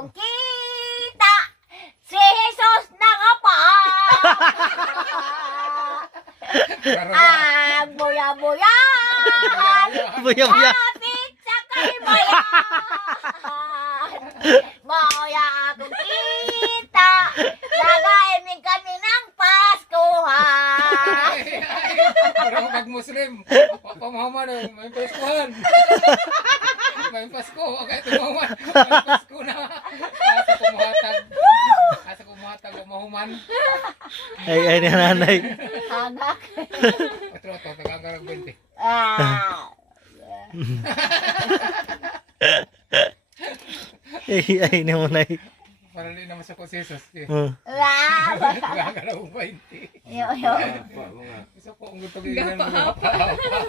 akong kita si Jesus nangapa. Buya-buyan. Buya-buya. Kapit sa kalimayan. Mauya akong kita. Lagain kami ng Paskuhan. Parang pag-Muslim. Pamahaman eh. May Paskuhan. May Pasko. Kahit tumaman. May Pasko na. Asa kumuhatag. Asa kumuhatag. Pamahuman. Ay, nanay. Hagak. Otro to. Tagagarag 20. Ah. Ay, nanay. Para di naman sa konsesos. Ah. Tagagarag 20. Yo. Isa po ang gusto gigan mo.